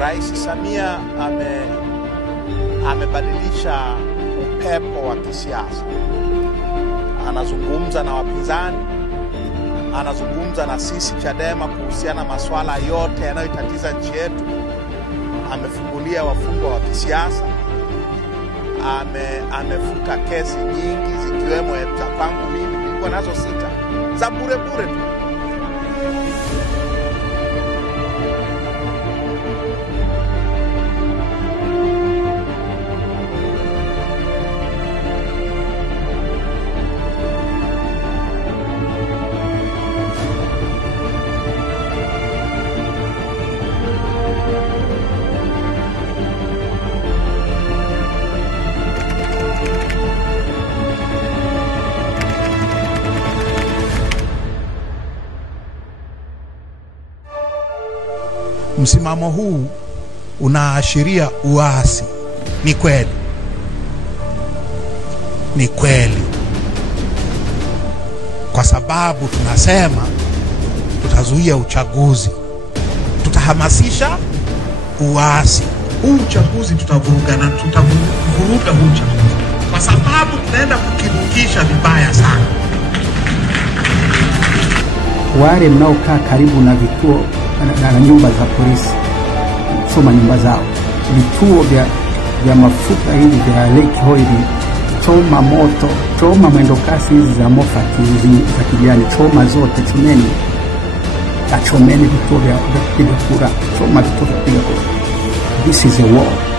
Rais Samia amebadilisha upepo wa kisiasa. Anazungumza na wapinzani, anazungumza na sisi Chadema kuhusiana masuala yote yanayotatiza nchi yetu. Amefungulia wafungwa wa kisiasa, amefuta kesi nyingi zikiwemo za kwangu mimi, nilikuwa nazo 6 za bure tu. Msimamo huu unaashiria uasi. Ni kweli. Ni kweli. Kwa sababu tunasema tutazuia uchaguzi. Tutahamasisha uasi. Huu uchaguzi tutavuruga huu uchaguzi. Kwa sababu tunaenda kukirukisha vibaya sana. Wale mnaokaa karibu na vituo na nyumba za polisi, soma nyumba zao, vituo vya mafuta hivi vya Lake Oil, choma moto, choma mwendo kasi hizi za Moffat hizi za kijani, choma zote, chomeni. Achomeni vituo vya kupiga kura, choma vituo vya kupiga kura. This is a war.